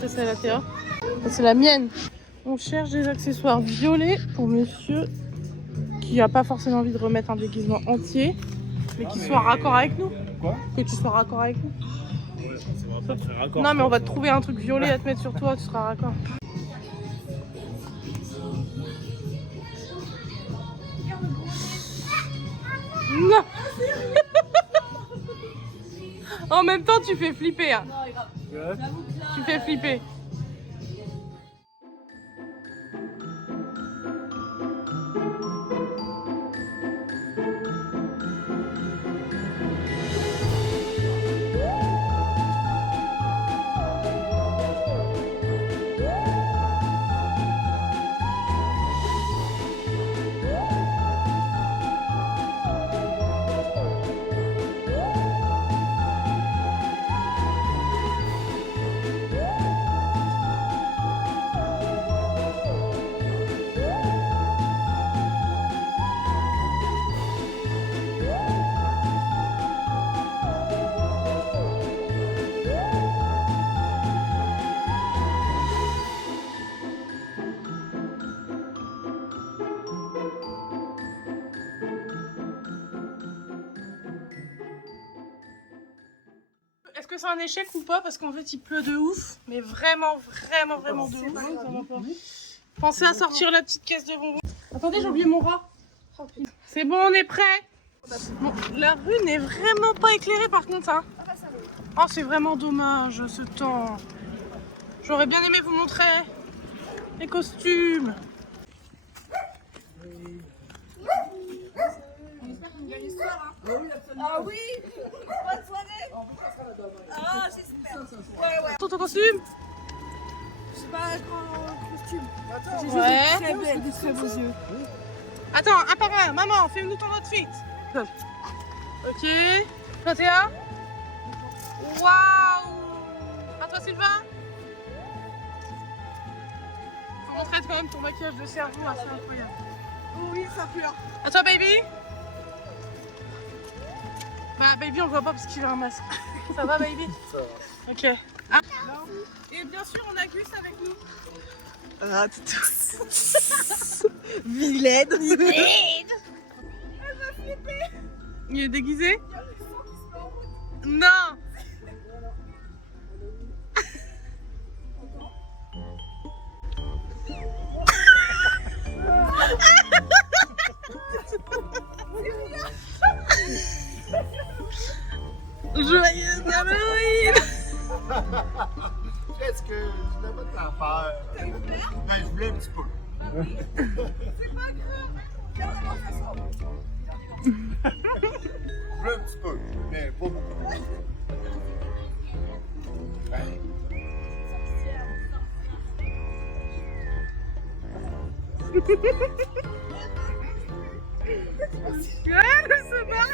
Ça, c'est la Théa. Ça, c'est la mienne. On cherche des accessoires violets pour monsieur qui n'a pas forcément envie de remettre un déguisement entier, mais qui soit raccord avec nous. Quoi? Que tu sois raccord avec nous. Ouais, ça va pas très raccord. Non, mais on va te trouver un truc violet à te mettre sur toi, tu seras raccord. Non. En même temps, tu fais flipper. Hein. Ouais. Tu fais flipper. Est-ce que c'est un échec ou pas? Parce qu'en fait il pleut de ouf, mais vraiment de ouf. Pensez à sortir la petite caisse de bonbons. Attendez, j'ai oublié mon rat. C'est bon, on est prêt. Bon, la rue n'est vraiment pas éclairée par contre. Hein. Oh, c'est vraiment dommage ce temps. J'aurais bien aimé vous montrer les costumes. Ah oui, bonne soirée. Ah, j'espère. Ton costume? C'est pas un grand costume. J'ai Ouais. juste des très beaux yeux. Attends, un par un. Maman, fais-nous ton outfit. Ok. Toi, Théa? Waouh. À toi, Sylvain? Faut montrer quand même ton maquillage de cerveau, c'est incroyable. Oh oui, ça pleure. À toi, baby? Bah, baby, on voit pas parce qu'il a un masque. Ça va, baby? Ça va. Ok. Ah. Et bien sûr, on a Gus avec nous. Ah, vilaine. Il est déguisé? Non. Joyeux Halloween! Est-ce que je n'avais pas t'en faire? Ben, je voulais un petit peu. C'est pas grave. Je voulais un petit peu, mais pas beaucoup. Ben. Ouais, c'est bon.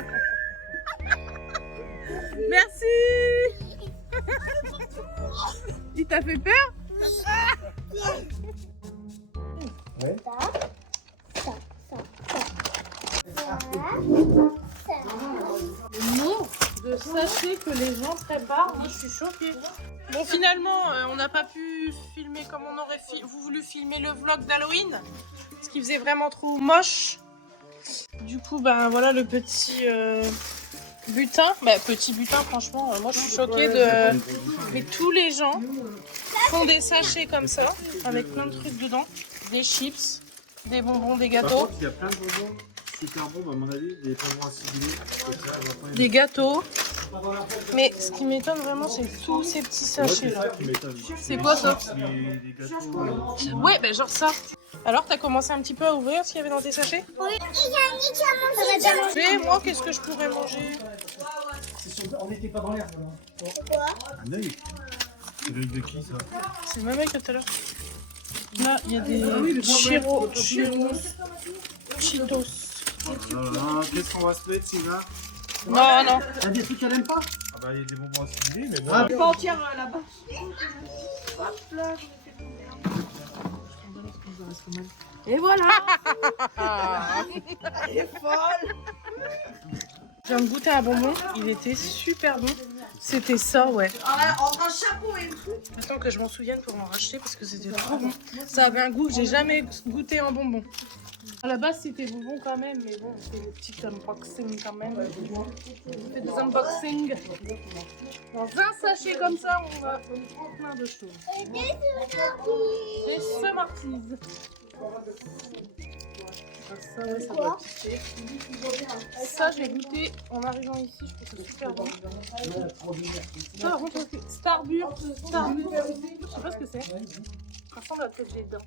Merci. Il t'a fait peur? Ouais. Le nombre de sachets que les gens préparent, moi je suis choquée. Bon, finalement, on n'a pas pu filmer comme on aurait voulu filmer le vlog d'Halloween, parce qu'il faisait vraiment trop moche. Du coup, ben voilà le petit butin. Bah, petit butin, franchement, moi je suis choquée de. Mais tous les gens font des sachets comme ça, avec plein de trucs dedans, des chips, des bonbons, des Par gâteaux. contre, il y a plein de bonbons super bons, à mon avis, des bonbons acidulés. Des gâteaux. Mais ce qui m'étonne vraiment, c'est tous ces petits sachets là. C'est quoi ça? Des gâteaux. Ouais, ben genre ça. Alors, t'as commencé un petit peu à ouvrir ce qu'il y avait dans tes sachets? Oui, il y a un nid qui a mangé. Mais moi, qu'est-ce que je pourrais manger? On n'était pas dans l'air. Un œil. C'est l'œil de qui ça? C'est ma mec tout à l'heure. Là, il y a des Cheetos. Qu'est-ce qu'on va se mettre, Sylvain? Non, non. Il y a des trucs qu'elle aime pas. Ah bah il y a des bonbons acidulés, mais bon. Ah, Pas entière là-bas. Et voilà. Elle est folle. Je viens de goûter un bonbon, il était super bon. C'était ça, ouais. Un chapeau et tout. Attends que je m'en souvienne pour en racheter parce que c'était trop bon. Ça avait un goût que j'ai jamais goûté en bonbon. À la base, c'était bonbon quand même, mais bon, c'est le petit unboxing quand même. On fait des unboxings. Dans un sachet comme ça, on va prendre plein de choses. Des Smarties. Ça, ouais, ça doit piquer. Ça, j'ai goûté en arrivant ici, je trouve ça super bon. Ça, par contre, Starburst. Je sais pas ce que c'est. Ça ressemble à ce que j'ai dedans.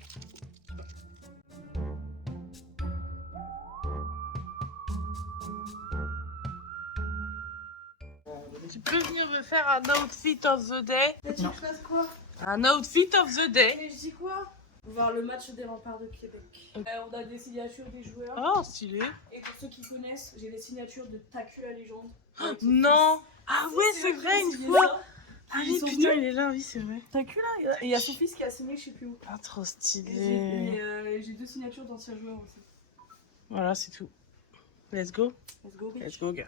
Tu peux venir me faire un outfit of the day? Mais tu me fasses quoi? Un outfit of the day. Mais je dis quoi? Voir le match des remparts de Québec. On a des signatures des joueurs. Oh, stylé. Et pour ceux qui connaissent, j'ai les signatures de Taku la légende. Non. Ah ouais, c'est vrai, une fois. Ah oui, sont putain, venus. il est là, oui, c'est vrai. Taku là, et il y a son fils qui a signé je sais plus où. Ah, trop Et stylé. j'ai 2 signatures d'anciens joueurs aussi. Voilà, c'est tout. Let's go. Let's go, bitch. Let's go, girl.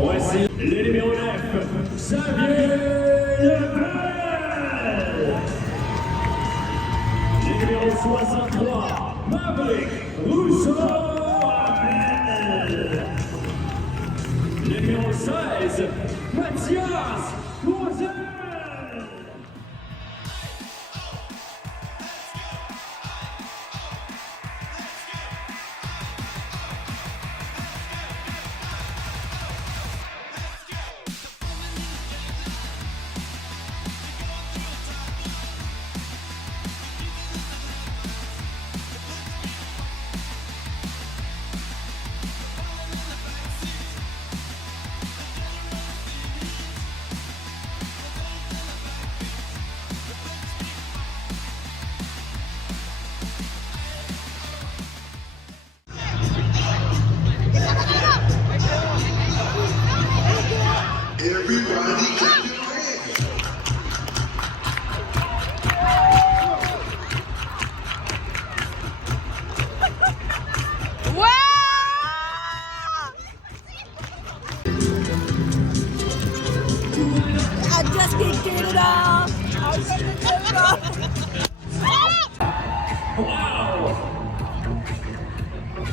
Voici les numéros 9, Xavier Lebel. Les numéros 63, Maverick Rousseau-Abel. Les numéros 16, Mathias Loisel.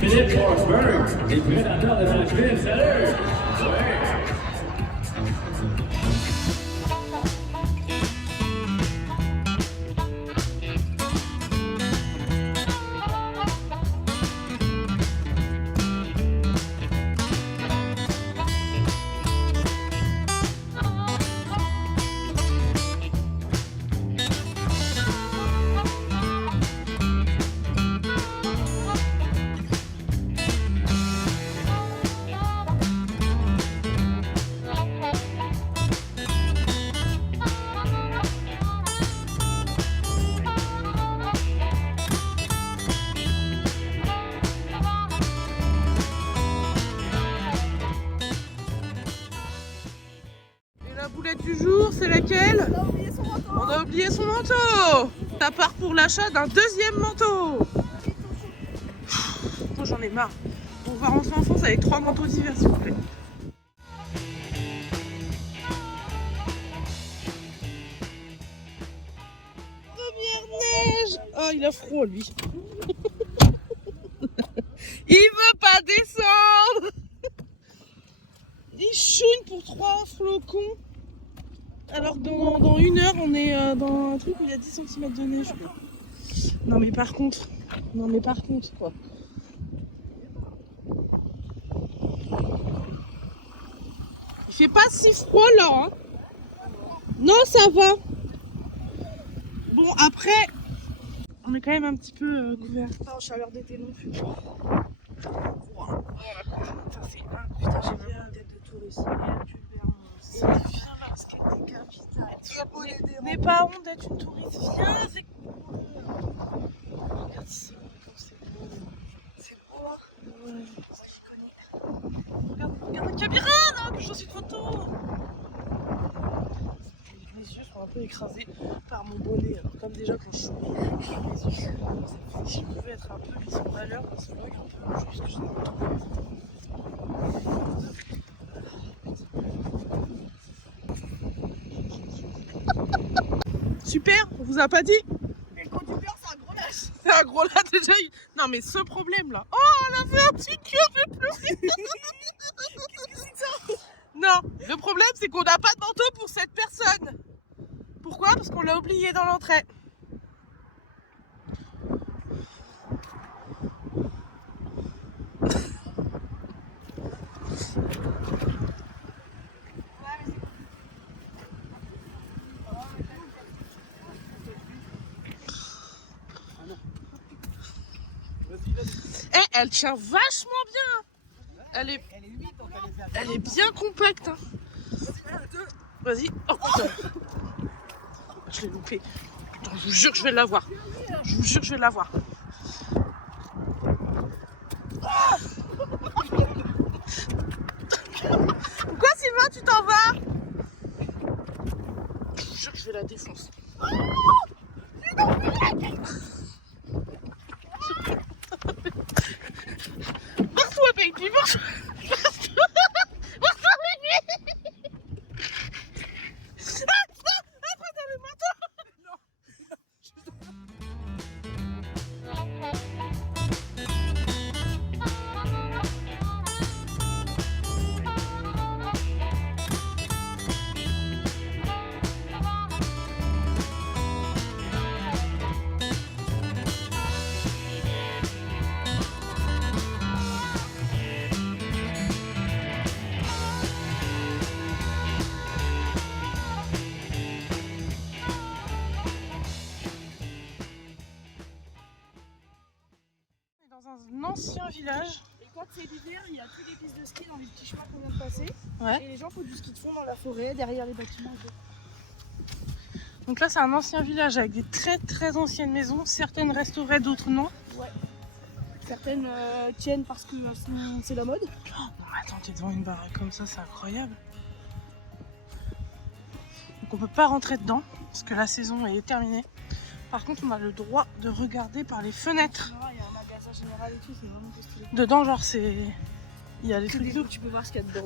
Philippe Forsberg est prédateur de Nashville. Salut! Ouais. La boulette du jour, c'est laquelle? On a oublié son manteau. Ça part pour l'achat d'un deuxième manteau. Moi j'en ai marre. On va rentrer en France avec 3 manteaux d'hiver s'il vous plaît. Première neige. Oh il a froid lui. Il veut pas descendre. Il chouine pour 3 flocons. Alors dans 1 heure on est dans un truc où il y a 10 cm de neige. Non mais par contre quoi. Il fait pas si froid là hein. Non ça va. Bon après on est quand même un petit peu couvert. Pas en chaleur d'été non plus. Putain c'est un putain j'ai bien la tête de touriste. C'est bien basket des capitales. N'aie pas honte d'être une touriste. Viens avec moi. Regarde ça, comme c'est beau. C'est beau. Ouais, je connais. Regarde la caméra là, que je fasse une photo. Mes yeux sont un peu écrasés par mon bonnet. Alors, comme déjà quand je suis mes yeux, si je pouvais être un peu mis en valeur dans ce vlog, un peu juste que je n'ai pas. Super, on vous a pas dit? Mais le conducteur, c'est un gros lâche. C'est un gros là déjà. Non mais ce problème là. Oh, elle a fait un petit cœur, j'ai pleuré. Qu'est-ce que c'est que ça? Non, le problème c'est qu'on n'a pas de manteau pour cette personne. Pourquoi? Parce qu'on l'a oublié dans l'entrée. Eh, elle tient vachement bien. Elle est bien compacte. Hein. Vas-y. Oh putain. Je l'ai loupé. Putain, je vous jure que je vais l'avoir. Je vous jure que je vais l'avoir. Pourquoi Sylvain tu t'en vas? Je vous jure que je vais la défoncer. Barre-toi baby, barre-toi. Barre-toi baby. Après dans le manteau. Dans un ancien village. Et quand c'est l'hiver, il y a toutes les pistes de ski dans les petits chemins qu'on vient de passer. Ouais. Et les gens font du ski de fond dans la forêt, derrière les bâtiments. Donc là c'est un ancien village avec des très très anciennes maisons. Certaines restaurées, d'autres non. Ouais. Certaines tiennent parce que c'est la mode. Oh, non mais attends, t'es devant une baraque comme ça, c'est incroyable. Donc on peut pas rentrer dedans parce que la saison est terminée. Par contre on a le droit de regarder par les fenêtres. Il y a un magasin général et tout, c'est vraiment trop stylé. Dedans genre c'est... Il y a des Que trucs des d'eau. trucs, tu peux voir ce qu'il y a dedans.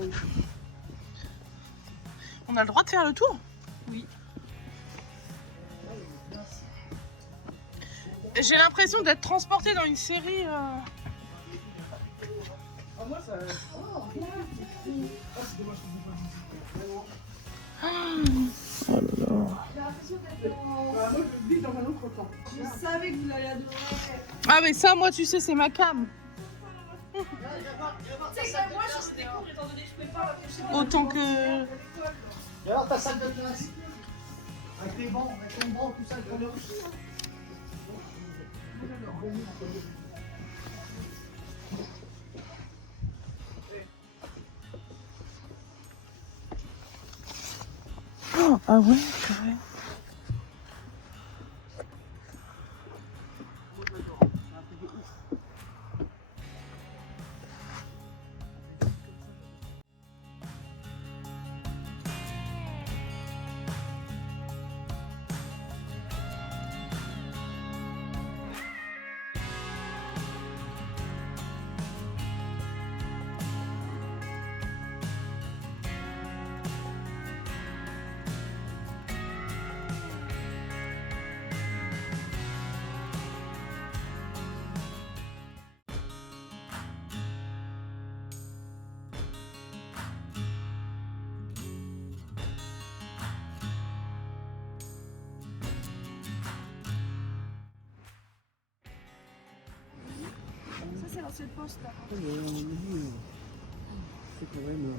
On a le droit de faire le tour? Oui. J'ai l'impression d'être transportée dans une série moi, ça. Oh, c'est dommage que vous pas dit. Oh là là. J'ai l'impression d'être en... Moi, je le vis dans un autre temps. Je savais que vous l'allez adorer. Ah mais ça, moi tu sais, c'est ma cam. Tu sais que moi, je suis cours, étant donné que je pouvais pas réfléchir. Autant que... Et alors, ta salle de classe avec les bancs, avec ton banc, tout ça, le colère aussi. Oh, ah ouais, carré. Ça, c'est l'ancien poste là. C'est quand même.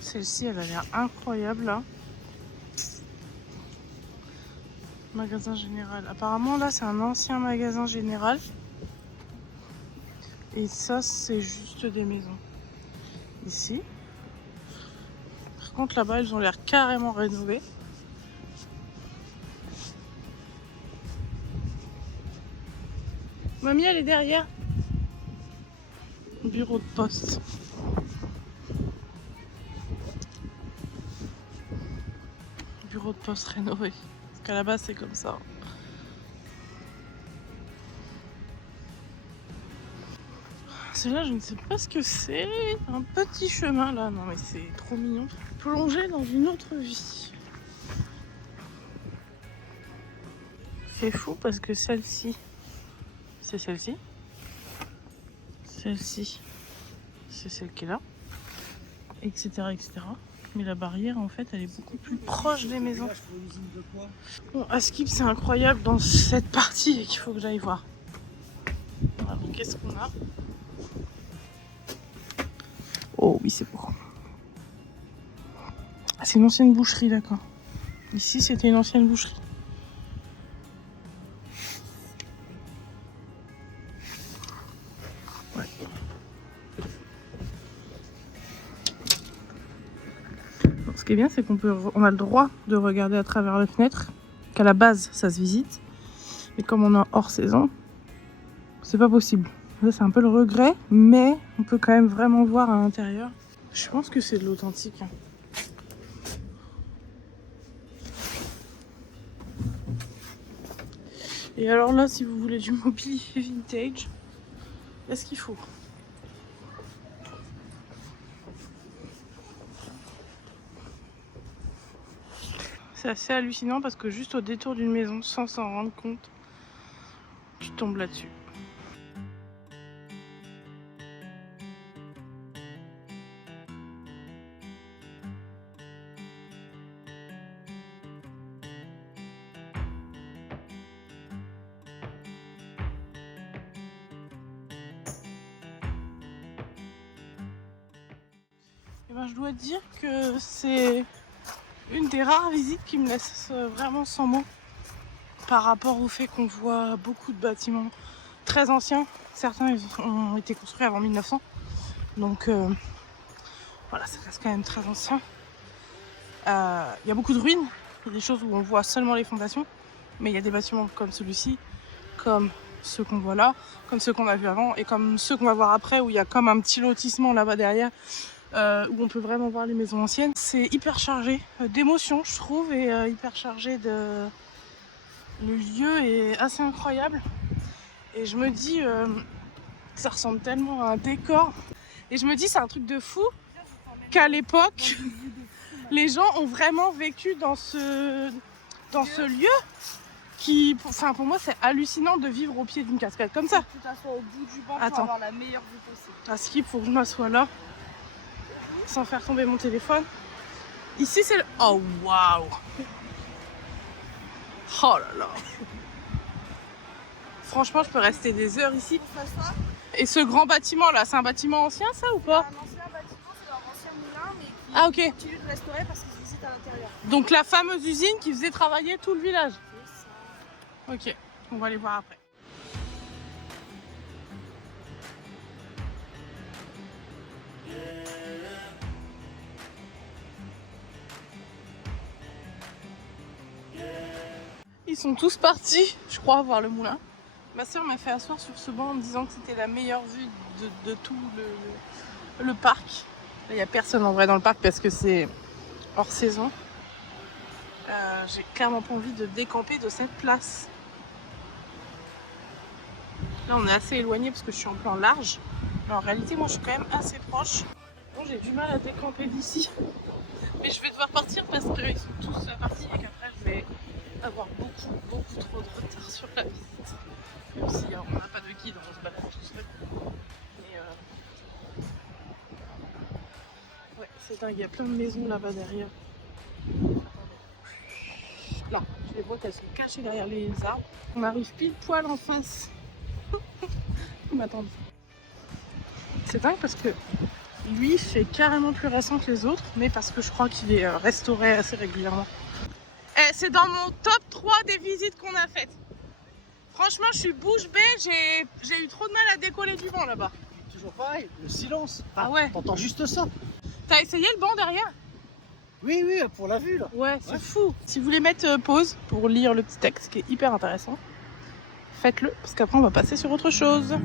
Celle-ci, elle a l'air incroyable là. Magasin général. Apparemment là, c'est un ancien magasin général. Et ça, c'est juste des maisons. Ici. Par contre, là-bas, elles ont l'air carrément rénovées. Mamie, elle est derrière. Bureau de poste. Bureau de poste rénové. Parce qu'à la base, c'est comme ça. Celui-là, je ne sais pas ce que c'est. Un petit chemin là. Non, mais c'est trop mignon. Plonger dans une autre vie. C'est fou parce que celle-ci, c'est celle-ci. Celle-ci, c'est celle qui est là. Etc. etc. Mais la barrière, en fait, elle est beaucoup plus proche des maisons. Bon, à Skip, c'est incroyable dans cette partie et qu'il faut que j'aille voir. Alors, qu'est-ce qu'on a? Oh oui, c'est beau. Ah, c'est une ancienne boucherie, d'accord. Ici, c'était une ancienne boucherie. Ouais. Alors, ce qui est bien, c'est qu'on a le droit de regarder à travers les fenêtres. Qu'à la base, ça se visite. Mais comme on est hors saison, c'est pas possible. Ça, c'est un peu le regret, mais on peut quand même vraiment voir à l'intérieur. Je pense que c'est de l'authentique. Hein. Et alors là, si vous voulez du mobilier vintage, est-ce qu'il faut? C'est assez hallucinant parce que juste au détour d'une maison, sans s'en rendre compte, tu tombes là-dessus. Et ben, je dois dire que c'est une des rares visites qui me laisse vraiment sans mots par rapport au fait qu'on voit beaucoup de bâtiments très anciens. Certains ont été construits avant 1900, donc voilà, ça reste quand même très ancien. Il y a beaucoup de ruines, il y a des choses où on voit seulement les fondations, mais il y a des bâtiments comme celui-ci, comme ceux qu'on voit là, comme ceux qu'on a vus avant et comme ceux qu'on va voir après, où il y a comme un petit lotissement là-bas derrière. Où on peut vraiment voir les maisons anciennes. C'est hyper chargé d'émotions, je trouve, et hyper chargé de... Le lieu est assez incroyable. Et je me dis, ça ressemble tellement à un décor. Et je me dis, c'est un truc de fou qu'à l'époque, les gens ont vraiment vécu dans ce lieu. Enfin, pour moi, c'est hallucinant de vivre au pied d'une cascade comme ça. Tu t'assois au bout du banc Attends. pour avoir la meilleure vue possible. À Skip, faut que je m'assoie là, sans faire tomber mon téléphone. Ici, c'est le... Oh, waouh! Oh là là! Franchement, je peux rester des heures ici. On s'assoit. Et ce grand bâtiment là, c'est un bâtiment ancien ça ou C'est pas? un ancien bâtiment, c'est leur ancien moulin, mais qui Ah ok. continue de restaurer parce qu'ils visitent à l'intérieur. Donc la fameuse usine qui faisait travailler tout le village. C'est ça. Ok, on va aller voir après. Ils sont tous partis, je crois, voir le moulin. Ma soeur m'a fait asseoir sur ce banc en me disant que c'était la meilleure vue de tout le parc. Il n'y a personne en vrai dans le parc parce que c'est hors saison. J'ai clairement pas envie de décamper de cette place. Là on est assez éloigné parce que je suis en plan large. Mais en réalité moi je suis quand même assez proche. Bon, j'ai du mal à décamper d'ici. Mais je vais devoir partir parce qu'ils sont tous partis et qu'après je vais avoir beaucoup trop de retard sur la visite. Même si on n'a pas de guide, on se balade tout seul. Mais ouais, c'est dingue, il y a plein de maisons là-bas derrière. Là, je les vois qu'elles sont cachées derrière les arbres. On arrive pile poil en face. Ils m'attendent. C'est dingue parce que lui, c'est carrément plus récent que les autres, mais parce que je crois qu'il est restauré assez régulièrement. Et c'est dans mon top 3 des visites qu'on a faites. Franchement, je suis bouche bée, j'ai eu trop de mal à décoller du vent là-bas. Toujours pareil, le silence. Ah ouais. T'entends juste ça. T'as essayé le banc derrière? Oui, pour la vue là. Ouais, c'est fou. Si vous voulez mettre pause pour lire le petit texte qui est hyper intéressant, faites-le, parce qu'après on va passer sur autre chose.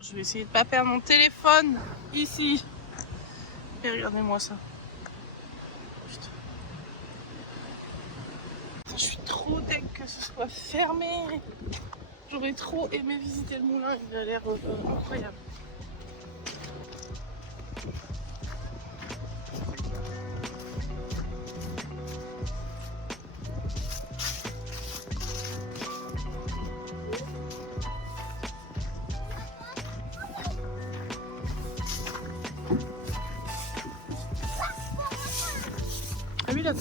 Je vais essayer de pas perdre mon téléphone ici. Et regardez-moi ça. Putain. Putain, je suis trop deg que ce soit fermé. J'aurais trop aimé visiter le moulin, il a l'air incroyable. Ah oui là,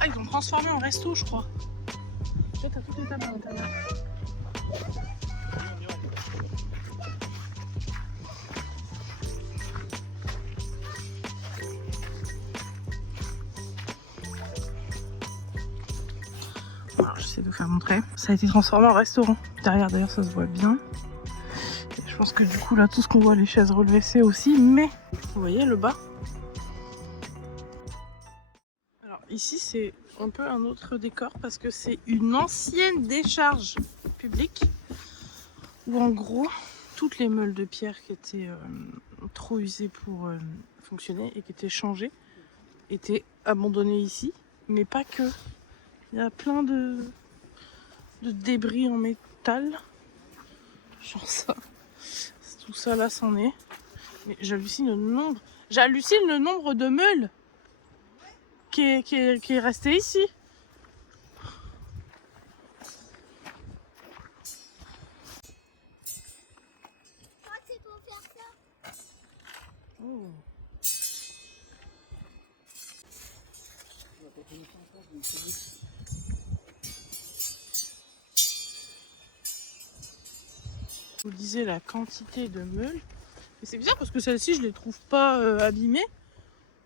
ah, ils ont transformé en resto je crois. Peut-être à toutes les tables à l'intérieur. Alors, j'essaie de vous faire montrer. Ça a été transformé en restaurant. Derrière d'ailleurs ça se voit bien. Et je pense que du coup là tout ce qu'on voit, les chaises relevées c'est aussi. Mais vous voyez le bas. Alors ici c'est un peu un autre décor parce que c'est une ancienne décharge publique où en gros toutes les meules de pierre qui étaient trop usées pour fonctionner et qui étaient changées étaient abandonnées ici, mais pas que. Il y a plein de débris en métal, genre ça. Tout ça là c'en est. Mais j'hallucine le nombre de meules qui est resté ici. Je crois que c'est pour faire ça. Oh. Je vous disais la quantité de meules. Et c'est bizarre parce que celles-ci je les trouve pas abîmées.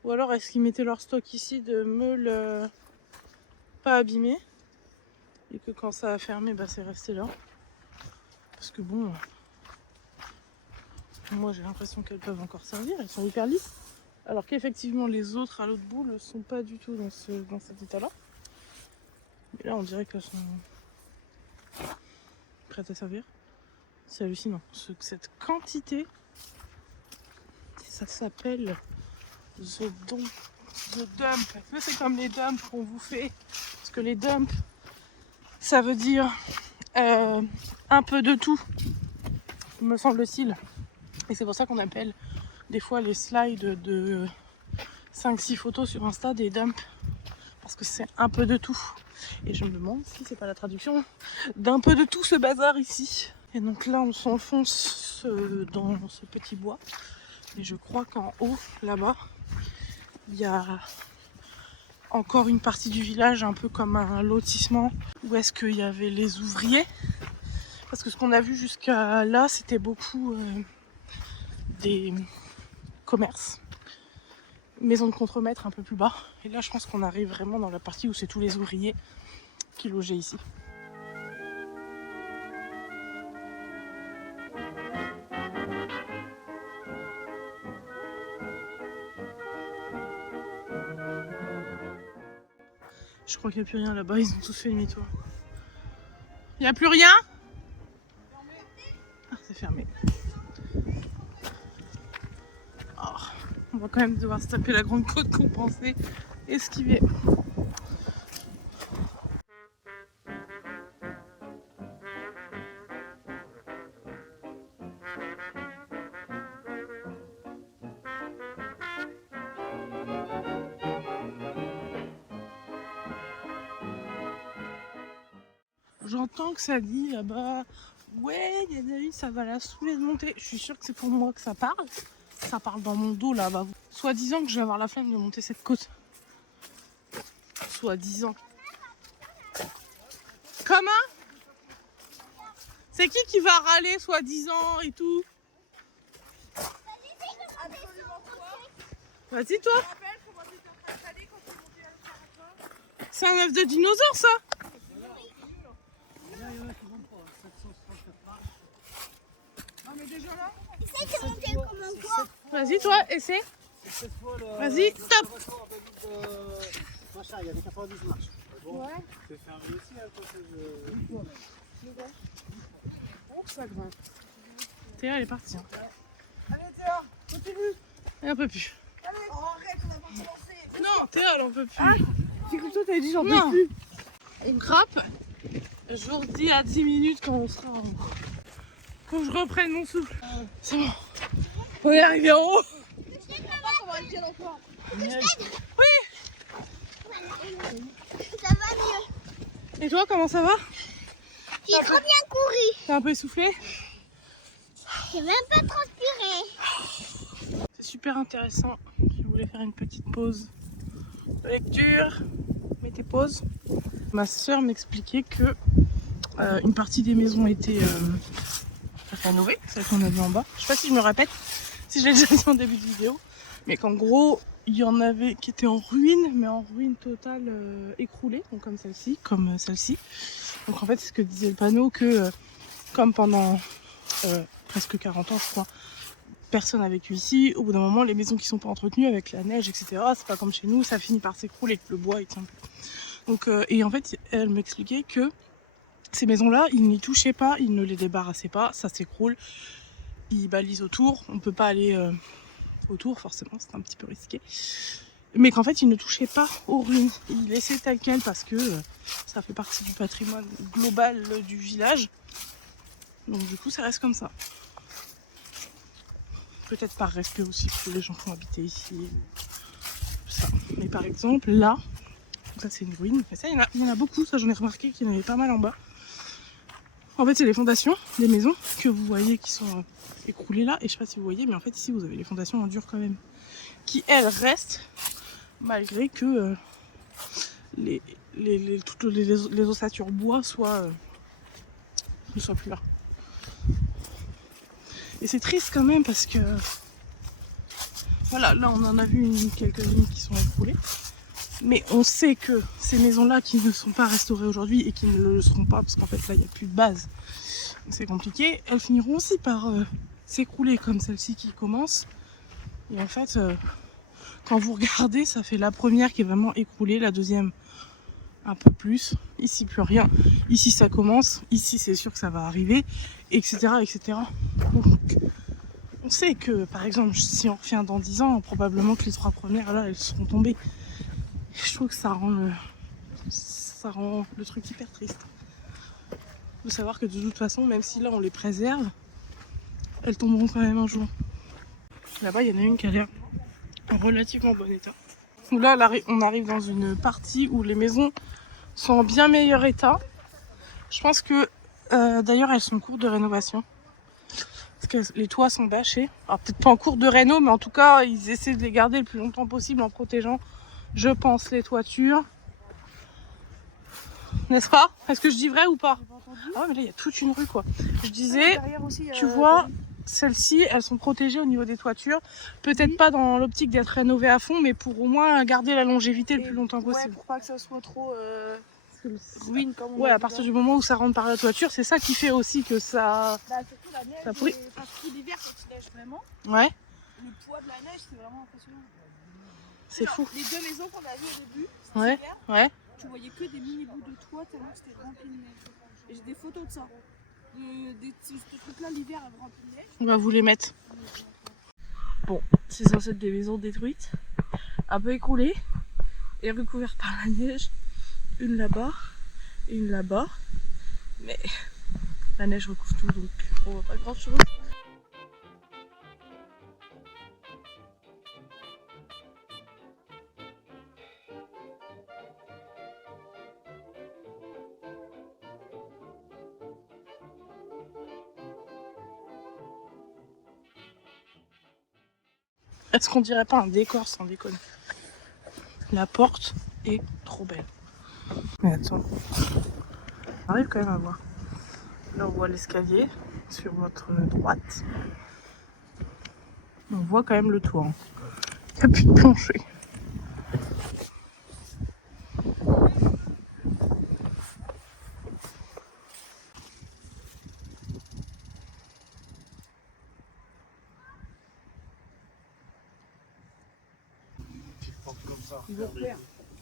Ou alors est-ce qu'ils mettaient leur stock ici de meules pas abîmées et que quand ça a fermé bah c'est resté là. Parce que bon, moi j'ai l'impression qu'elles peuvent encore servir, elles sont hyper lisses. Alors qu'effectivement les autres à l'autre bout ne sont pas du tout dans cet état là. Mais là on dirait qu'elles sont prêtes à servir. C'est hallucinant. Cette quantité, ça s'appelle The Dump. C'est comme les dumps qu'on vous fait. Parce que les dumps, ça veut dire un peu de tout, me semble-t-il. Et c'est pour ça qu'on appelle des fois les slides 5-6 photos sur Insta des dumps. Parce que c'est un peu de tout. Et je me demande si c'est pas la traduction d'un peu de tout ce bazar ici. Et donc là on s'enfonce dans ce petit bois. Et je crois qu'en haut, là-bas, il y a encore une partie du village, un peu comme un lotissement, où est-ce qu'il y avait les ouvriers. Parce que ce qu'on a vu jusqu'à là, c'était beaucoup des commerces. Maison de contremaître un peu plus bas. Et là, je pense qu'on arrive vraiment dans la partie où c'est tous les ouvriers qui logeaient ici. Je crois qu'il n'y a plus rien là-bas, ils ont tous fait demi-tour. Il n'y a plus rien? Ah, c'est fermé. Oh, on va quand même devoir se taper la grande côte qu'on pensait esquiver. J'entends que ça dit là-bas, ouais, il y a une, ça va la saouler de monter. Je suis sûre que c'est pour moi que ça parle. Ça parle dans mon dos là-bas. Soit-disant que je vais avoir la flemme de monter cette côte. Soit-disant. Comment? C'est qui va râler, soi-disant et tout? Vas-y, toi. C'est un œuf de dinosaure, ça? Essaye de monter comme quoi. Vas-y, toi, essaie. Vas-y, stop. Machin, il y avait 90 marches. Bon, Ouais. c'est fermé ici, hein, quand je... Oh, ça grimpe. Théa, elle est partie. Hein. Allez Théa, continue. Elle en peut plus. Allez. Oh, arrête, on va pas commencer. Non, Théa, elle en peut plus. Ah, j'ai cru que toi t'avais dit j'en Non. peux plus. On grappe. Je vous redis à 10 minutes quand on sera en haut. Faut que je reprenne mon souffle. C'est bon. On est arrivé en haut. Comment elle tient encore? Ça va mieux. Et toi, comment ça va? J'ai trop bien couru. T'es un peu essoufflé? J'ai même pas transpiré. C'est super intéressant. Je voulais faire une petite pause de lecture. Mettez pause. Ma soeur m'expliquait que une partie des maisons était rénovée, celle qu'on a vue en bas. Je sais pas si je me répète, si je l'ai déjà dit en début de vidéo, mais qu'en gros, il y en avait qui étaient en ruine, mais en ruine totale écroulée, donc comme celle-ci, Donc en fait, c'est ce que disait le panneau, que comme pendant presque 40 ans, je crois, personne n'a vécu ici. Au bout d'un moment, les maisons qui sont pas entretenues avec la neige, etc., c'est pas comme chez nous, ça finit par s'écrouler. Le bois, il tient plus. Donc, et en fait, elle m'expliquait que ces maisons-là, ils n'y touchaient pas, ils ne les débarrassaient pas, ça s'écroule. Ils balisent autour, on peut pas aller autour, forcément, c'est un petit peu risqué. Mais qu'en fait, ils ne touchaient pas aux ruines. Ils laissaient tel quel parce que ça fait partie du patrimoine global du village. Donc du coup, ça reste comme ça. Peut-être par respect aussi pour les gens qui ont habité ici. Ça. Mais par exemple, là, ça c'est une ruine. Mais ça, il y en a beaucoup, ça j'en ai remarqué qu'il y en avait pas mal en bas. En fait, c'est les fondations des maisons que vous voyez qui sont écroulées là. Et je sais pas si vous voyez, mais en fait, ici, vous avez les fondations en dur quand même. Qui, elles, restent, malgré que toutes les ossatures bois ne soient plus là. Et c'est triste quand même parce que voilà, là on en a vu quelques-unes qui sont écroulées. Mais on sait que ces maisons-là qui ne sont pas restaurées aujourd'hui et qui ne le seront pas, parce qu'en fait là il n'y a plus de base, c'est compliqué, elles finiront aussi par s'écrouler comme celle-ci qui commence. Et en fait, quand vous regardez, ça fait la première qui est vraiment écroulée, la deuxième un peu plus, ici plus rien, ici ça commence, ici c'est sûr que ça va arriver, etc. etc. Donc, on sait que par exemple si on revient dans 10 ans, probablement que les 3 premières là elles seront tombées. Je trouve que ça rend le truc hyper triste de savoir que de toute façon, même si là on les préserve, elles tomberont quand même un jour. Là-bas il y en a une qui a l'air en relativement bon état. où là, on arrive dans une partie où les maisons sont en bien meilleur état. Je pense que d'ailleurs elles sont en cours de rénovation. Parce que les toits sont bâchés. Alors peut-être pas en cours de réno, mais en tout cas ils essaient de les garder le plus longtemps possible en protégeant, je pense, les toitures. N'est-ce pas? Est-ce que je dis vrai ou pas? Ah ouais, mais là il y a toute une rue quoi. Je disais, tu vois, celles-ci elles sont protégées au niveau des toitures. Peut-être pas dans l'optique d'être rénovées à fond, mais pour au moins garder la longévité le plus longtemps possible. Ouais, pour pas que ça soit trop ruine comme on Ouais, a à dit partir là. du moment où ça rentre par la toiture, c'est ça qui fait aussi que ça... Bah surtout la neige, Ça pourrit. enfin surtout l'hiver quand il neige vraiment, Ouais, le poids de la neige c'est vraiment impressionnant. c'est Genre, fou. Les deux maisons qu'on a vues au début, Ouais, cet hiver, ouais. tu voyais que des mini bouts de toit tellement que c'était rempli de neige. Et j'ai des photos de ça. Ce truc-là, l'hiver, elle est remplie de neige. On va vous les mettre. Bon, c'est censé être des maisons détruites, un peu écroulées et recouvertes par la neige. Une là-bas, une là-bas. Mais la neige recouvre tout, donc on voit pas grand-chose. Est-ce qu'on dirait pas un décor sans déconner? La porte est trop belle. Mais attends, on arrive quand même à voir. Là on voit l'escalier sur votre droite. On voit quand même le toit. Hein. Il n'y a plus de plancher. Comme ça.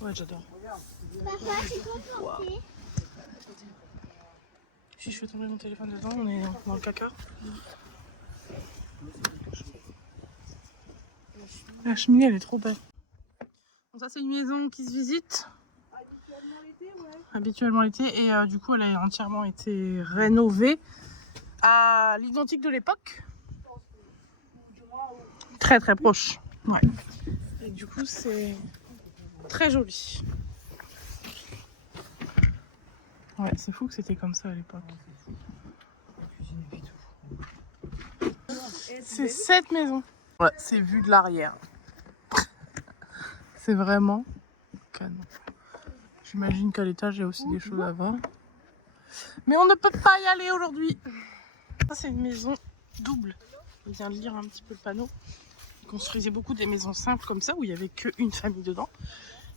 Ouais, j'adore. Papa, c'est quoi porter? Si je fais tomber mon téléphone dedans, on est dans le caca. La cheminée, elle est trop belle. Bon, ça, c'est une maison qui se visite. Habituellement l'été, ouais. Habituellement l'été. Et du coup, elle a entièrement été rénovée à l'identique de l'époque. Très très proche. Ouais. Et du coup, c'est très joli. Ouais, c'est fou que c'était comme ça à l'époque. C'est cette maison. Ouais, c'est vu de l'arrière. C'est vraiment canon. J'imagine qu'à l'étage, il y a aussi des choses à voir. Mais on ne peut pas y aller aujourd'hui. Ça, c'est une maison double. Je viens de lire un petit peu le panneau. Ils construisaient beaucoup des maisons simples comme ça, où il n'y avait qu'une famille dedans.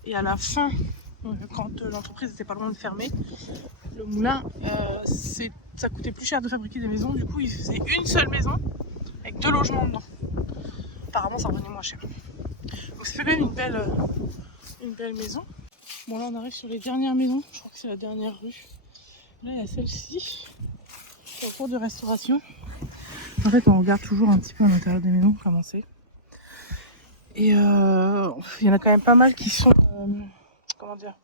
Et à la fin, quand l'entreprise était pas loin de fermer, le moulin, ça coûtait plus cher de fabriquer des maisons. Du coup, ils faisaient une seule maison avec 2 logements dedans. Apparemment, ça revenait moins cher. Donc, c'est quand même une belle maison. Bon, là, on arrive sur les dernières maisons. Je crois que c'est la dernière rue. Là, il y a celle-ci, qui est en cours de restauration. En fait, on regarde toujours un petit peu à l'intérieur des maisons, comment c'est. Et il y en a quand même pas mal qui sont, comment dire,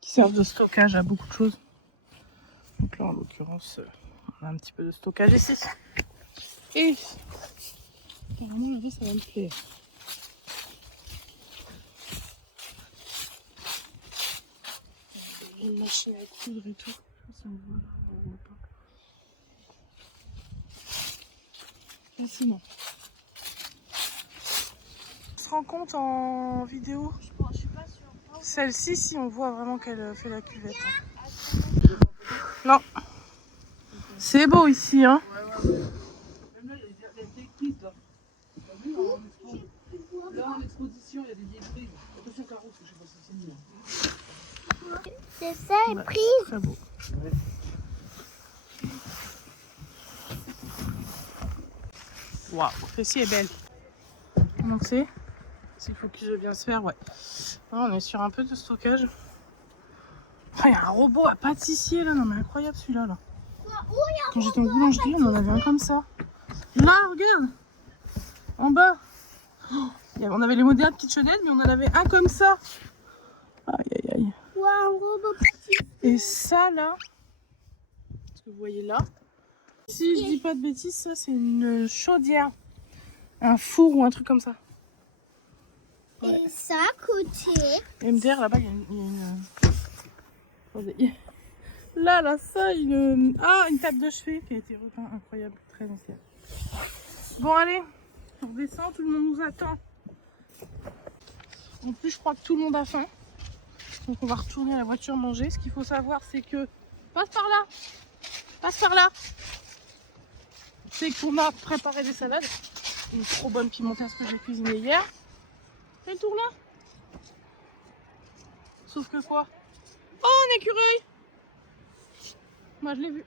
qui servent de stockage à beaucoup de choses. Donc là, en l'occurrence, on a un petit peu de stockage ici. Et apparemment, là-bas, ça va me plaire. Une machine à coudre et tout. Je sais pas si on voit pas. Fascinant. On se rend compte en vidéo. Je suis pas sûre. Celle-ci, si on voit vraiment qu'elle fait la cuvette. Non. C'est beau ici, hein. Même là, il y a des vieilles prises là. T'as vu là en exposition, il y a des vieilles prises. Attention Caro, parce que je sais pas si c'est mieux. C'est ça, et Ouais, prise. très beau. Waouh, celle-ci est belle. Donc c'est s'il faut que je bien se faire, ouais. Là, on est sur un peu de stockage. Ah, il y a un robot à pâtissier là, non mais incroyable celui-là là. Quand j'étais en boulangerie, on en avait un comme ça. Là, regarde, en bas. Oh, on avait les modernes KitchenAid, mais on en avait un comme ça. Aïe aïe aïe. Ou un robot petit. Et ça là, ce que vous voyez là, si je dis pas de bêtises, ça c'est une chaudière, un four ou un truc comme ça. Et ça a coûté. MDR, là-bas, il y a une... Attendez. Là, ça, une table de chevet qui a été repeinte. Incroyable, très ancienne. Bon, allez, on redescend, tout le monde nous attend. En plus, je crois que tout le monde a faim. Donc, on va retourner à la voiture manger. Ce qu'il faut savoir, c'est que... Passe par là. Passe par là. C'est qu'on a préparé des salades. Une trop bonne pimentaise que j'ai cuisinée hier. Fais le tour là. Sauf que quoi? Oh, un écureuil! Moi, je l'ai vu.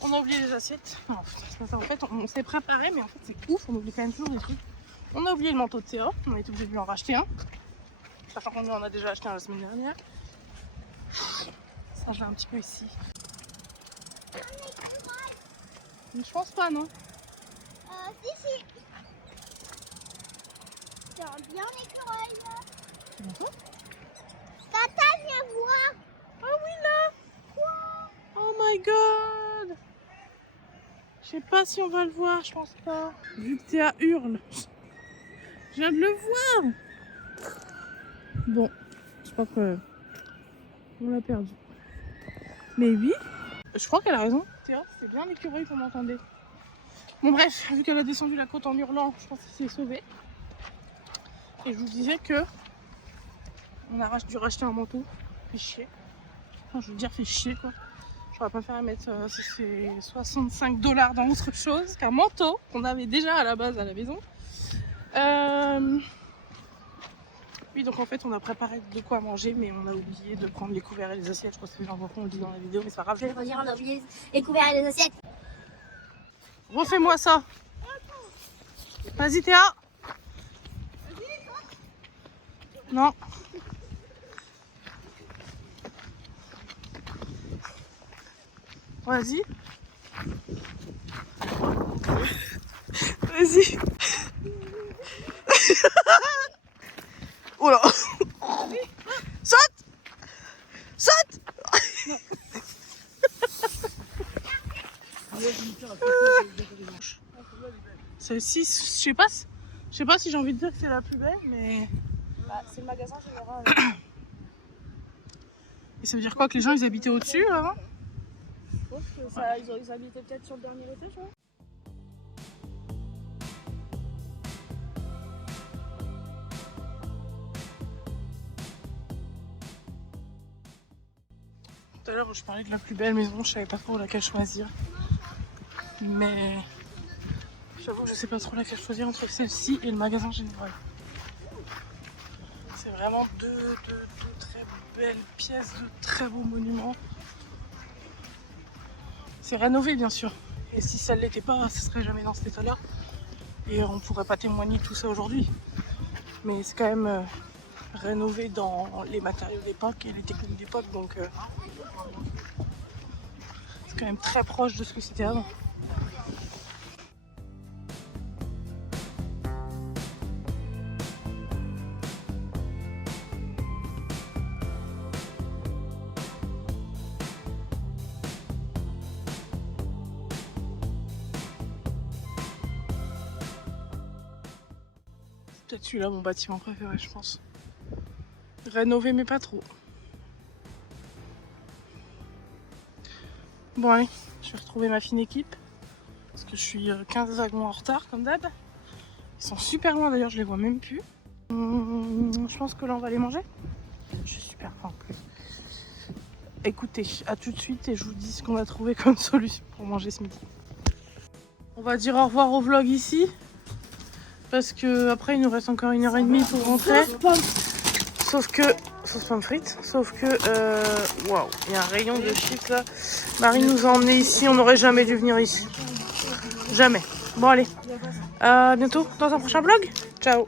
On a oublié les assiettes. Non, c'est pas ça. En fait, on s'est préparé, mais en fait, c'est ouf. On oublie quand même toujours des trucs. On a oublié le manteau de Théa. On a été obligé de lui en racheter un. Sachant qu'on lui en a déjà acheté un la semaine dernière. Ça, je l'ai un petit peu ici. Mais je pense pas, non? Si. C'est un bien écureuil là. Bonjour. Tata, viens voir. Ah oui, là! Oh my god! Je sais pas si on va le voir, je pense pas. Vu que Théa hurle. Je viens de le voir! Bon, je crois que on l'a perdu. Mais oui, je crois qu'elle a raison. Théa, c'est bien l'écureuil qu'on entendait. Bon bref, vu qu'elle a descendu la côte en hurlant, je pense qu'il s'est sauvé. Et je vous disais que on a dû racheter un manteau. Fait chier. Enfin, je veux dire, fait chier quoi. J'aurais pas fait à mettre si c'est $65 dans autre chose qu'un manteau qu'on avait déjà à la base à la maison. Oui, donc en fait, on a préparé de quoi manger, mais on a oublié de prendre les couverts et les assiettes. Je crois que les gens on le dit dans la vidéo, mais c'est pas grave. Je vais redire, on a oublié les couverts et les assiettes. Refais-moi ça. Vas-y Théa. Non. Vas-y. Vas-y. Oh là. Saute. Saute. Celle-ci, je sais pas si j'ai envie de dire que c'est la plus belle, mais... Bah, c'est le magasin général. Et ça veut dire quoi, que les gens ils habitaient au-dessus avant? Je pense que ça, ils habitaient peut-être sur le dernier étage. Ouais. Tout à l'heure je parlais de la plus belle maison, je savais pas trop laquelle choisir. Mais j'avoue je sais pas trop laquelle choisir entre celle-ci et le magasin général. C'est vraiment deux très belles pièces, de très beaux monuments. C'est rénové bien sûr. Et si ça ne l'était pas, ça serait jamais dans cet état-là. Et on pourrait pas témoigner de tout ça aujourd'hui. Mais c'est quand même rénové dans les matériaux d'époque et les techniques d'époque. Donc c'est quand même très proche de ce que c'était avant. Peut-être celui-là mon bâtiment préféré, je pense. Rénové mais pas trop. Bon allez, je vais retrouver ma fine équipe. Parce que je suis 15 wagons en retard comme d'hab. Ils sont super loin d'ailleurs, je les vois même plus. Je pense que là on va les manger. Je suis super faim en plus. Écoutez, à tout de suite et je vous dis ce qu'on a trouvé comme solution pour manger ce midi. On va dire au revoir au vlog ici. Parce que après il nous reste encore 1h30 pour rentrer. Sauf que... Sauce pomme frite. Sauf que... Waouh, il y a un rayon de chips là. Marie nous a emmenés ici, on n'aurait jamais dû venir ici. Jamais. Bon allez. À bientôt dans un prochain vlog. Ciao.